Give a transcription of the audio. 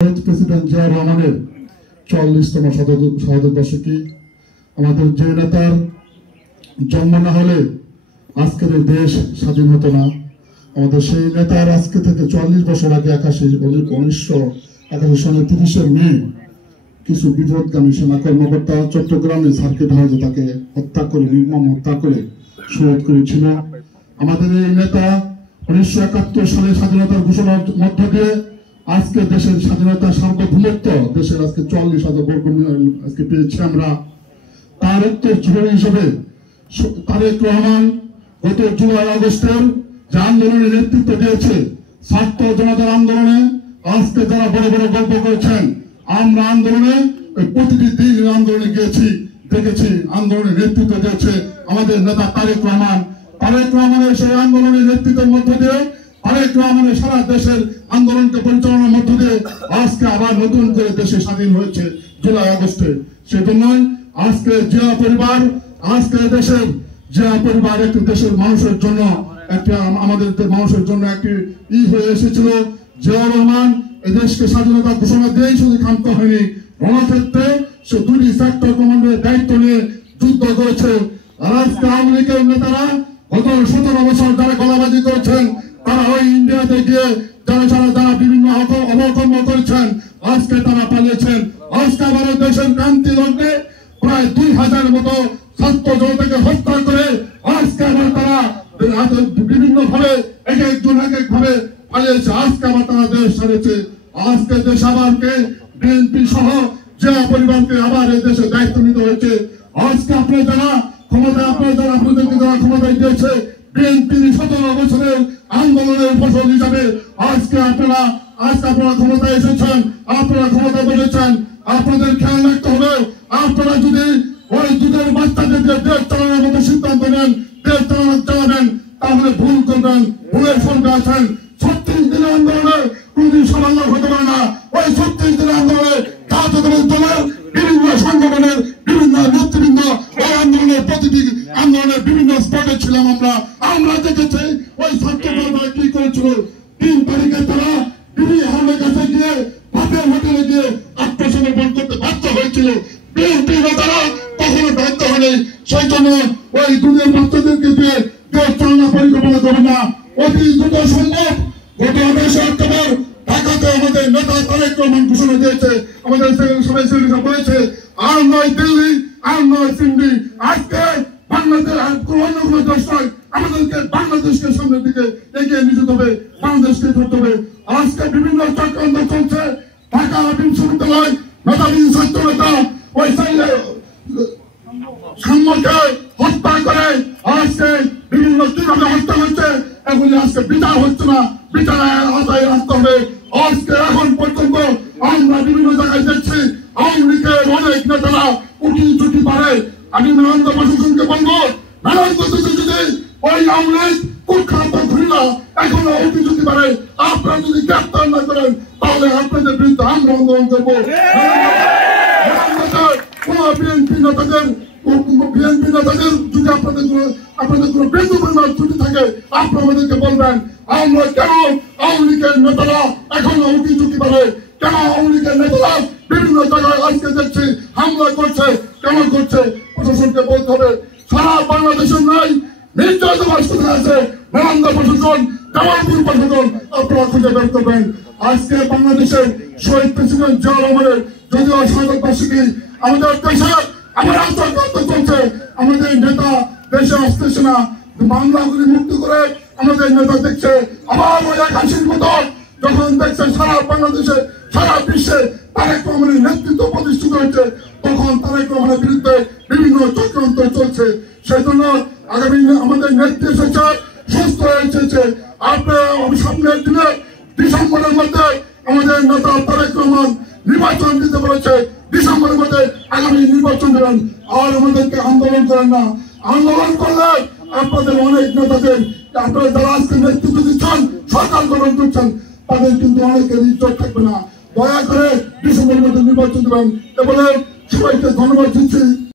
President Zia রহমানের ৪০তম শাহাদত বার্ষিকী। আমাদের যে নেতার জন্ম না হলে আজকের দেশ স্বাধীন হতো না। আমাদের সেই নেতার আজকে থেকে ৪০ বছর আগে ১৯৮১ সালের ৩০শে মে কিছু বিপদগামী সেনা কর্মকর্তা চট্টগ্রামে সার্কিট হাউসে তাকে হত্যা করে, নির্মম হত্যা করে শহীদ করেছিল। আমাদের এই নেতা ১৯৭১ সালে স্বাধীনতার ঘোষণার মধ্য দিয়ে আজকে দেশের স্বাধীনতা সার্বভৌমত্ব দেশের আজকে ৪০,০০০ বর্গ আজকে পেয়েছি আমরা। তার উত্তরসূরি হিসেবে তারেক রহমান গত জুলাই আগস্টের যে আন্দোলনের নেতৃত্ব দিয়েছে, ছাত্র জনতার আন্দোলনে আজকে যারা বড় বড় গল্প করেছেন, আমরা আন্দোলনে প্রতিটি দিন আন্দোলনে গিয়েছি, দেখেছি। আন্দোলনের নেতৃত্ব দিয়েছে আমাদের নেতা তারেক রহমান। তারেক রহমানের সেই আন্দোলনের নেতৃত্বের মধ্য দিয়ে, তারেক রহমানের সারা দেশের আন্দোলনকে পরিচালনার মধ্য দিয়ে আজকে আবার নতুন করে দেশে স্বাধীন হয়েছে জুলাই আগস্টে। সেজন্যই আজকে জিয়া পরিবার, আজকে দেশের জিয়া পরিবার একটি দেশের মানুষের জন্য, একটি আমাদের মানুষের জন্য একটি হয়ে এসেছিল। জিয়া রহমান এদেশকে স্বাধীনতা ঘোষণা দিয়েই শুধু ক্ষান্ত হয়নি, রণক্ষেত্রে সে ২টি সেক্টর কমান্ডারের দায়িত্ব নিয়ে যুদ্ধ করেছে। আর আজকে আওয়ামী লীগের নেতারা গত ১৭ বছর যারা গলাবাজি করেছেন, তারা ওই ইন্ডিয়াতে গিয়ে যারা বিভিন্ন অপকর্ম করেছেন, আজকে তারা পালিয়েছেন। আজকে আমাদের দেশের ক্রান্তি লগ্নে প্রায় ২,০০০ মতো ছাত্র জনতাকে হত্যা করে আজকে আবার তারা বিভিন্ন ভাবে এক ভাবে পালিয়েছে। আজকে আবার তারা দেশ ছাড়েছে। আজকে দেশ আবারকে বিএনপি সহ জিয়া পরিবারকে আবার এই দেশে দায়িত্ব নিতে হয়েছে। আজকে আপনাদের যারা আপনাদেরকে যারা ক্ষমতায় দিয়েছে, বিএনপির ১৭ বছরের আন্দোলনের ফসল হিসাবে আজকে আপনারা ক্ষমতায় এসেছেন, আপনারা ক্ষমতা বলেছেন। আপনাদের খেয়াল রাখতে হবে, আপনারা যদি ওই দুধের বাচ্চাদের দেশ চালানোর মতো সিদ্ধান্ত নেন, দেশ চালাবেন, তাহলে ভুল করবেন, ভুলের সঙ্গে আছেন। ৩৬ দিনের আন্দোলনে কোনদিন সমাধান হতে পারে না। ওই ৩৬ দিনের আন্দোলনে জাতীয়তাবাদী দলের বিভিন্ন সংগঠনের বিভিন্ন নেতৃবৃন্দ ওই আন্দোলনের প্রতিটি আন্দোলনের বিভিন্ন স্পটে ছিলাম আমরা দেখেছি ওই ছাত্ররা কি করেছিল। ৩ তারিখে তারা হামের কাছে গিয়ে হোটেলে গিয়ে আত্মসমর্পণ করতে বাধ্য হয়েছিল। বিএনপি নেতারা কখনো ব্যর্থ হয়নি। সেই জন্য ওই দুধের বাচ্চাদেরকে দিয়ে দেশ চালনা পরিকল্পনা করবে না। অতি দ্রুত সম্ভব গত ২৮ অক্টোবর ঢাকাতে আমাদের নেতা তারেক রহমান ঘোষণা দিয়েছে, আমাদের সবাই বলেছে, আর নয় দিল্লি, আর নয় সিন্ডি। আজকে বাংলাদেশ অন্য কোনো দেশ নয়, আমাদেরকে বাংলাদেশকে সামনের দিকে এগিয়ে নিতে হবে, বাংলাদেশকে করতে হবে। আজকে বিভিন্ন চক্রান্ত চলছে। ঢাকা বিশ্ববিদ্যালয় মেধাবী ছাত্র নেতা ওই সাম্যকে হত্যা করে আজকে বিভিন্ন কিভাবে হত্যা হচ্ছে, এগুলি আজকে বিচার হচ্ছে না, বিচারের আওতায় রাখতে হবে। আজকে এখন পর্যন্ত আমরা বিভিন্ন জায়গায় দেখছি আওয়ামী লীগের অনেক নেতারা উঠি চুটি পারে। আমি মেয়র প্রশাসনকে বলবো, মেয়র প্রশাসন যদি ওই আওয়ামী লীগ কুখ্যাত ঘুরিলা এখনো উঠি চুটি পারে, আপনারা যদি গ্রেপ্তার না করেন তাহলে আপনাদের বিরুদ্ধে আমরা আন্দোলন করবো। কোন বিএনপি নেতাদের যদি আপনাদের কোনো বিন্দু পরিমাণ ত্রুটি থাকে, আপনারা আমাদেরকে বলবেন। আমরা কেন আওয়ামী লীগের নেতারা এখনো উঠি চুটি পারে, কেন আওয়ামী লীগের নেতারা বিভিন্ন জায়গায় আজকে দেখছি হামলা করছে, কেন করছে, প্রশাসনকে বলতে হবে। সারা বাংলাদেশের নাই নির্যাতিত কোথায় আছে, মেরান্দা প্রশাসন, জামালপুর প্রশাসন, আপনারা খুঁজে বের করবেন। আজকে বাংলাদেশের শহীদ প্রেসিডেন্ট জিয়া রহমানের যদিও শাহাদত বার্ষিকী, আমাদের দেশে আমার আন্তর্জাতিক চলছে, আমাদের নেতা দেশে আসতেছে না। বাংলাগুলি মুক্ত করে আমাদের নেতা দেখছে আবার ওই ৮১ মতো যখন দেখছে সারা বাংলাদেশে সারা বিশ্বে তারেক রহমানের নেতৃত্ব প্রতিষ্ঠিত হয়েছে, তখন তারেক রহমানের বিরুদ্ধে বিভিন্ন চক্রান্ত চলছে। সেই জন্য আগামী আমাদের নেতৃত্ব এসেছে, সুস্থ হয়ে এসেছে। আপনার সামনের দিনে ডিসেম্বরের মধ্যে আমাদের নেতা তারেক রহমান নির্বাচন দিতে বলেছে। ডিসেম্বরের মধ্যে আগামী নির্বাচন দেবেন। আর আমাদেরকে আন্দোলন করেন না। আন্দোলন করলে আপনাদের অনেক নেতাদের, আপনারা যারা আজকে নেতৃত্ব দিচ্ছেন, সরকার গঠন করছেন, তাদের কিন্তু অনেকের ইজ্জত থাকবে না। দয়া করে ডিসেম্বরের মধ্যে নির্বাচন দেবেন। বলে সবাইকে ধন্যবাদ দিচ্ছি।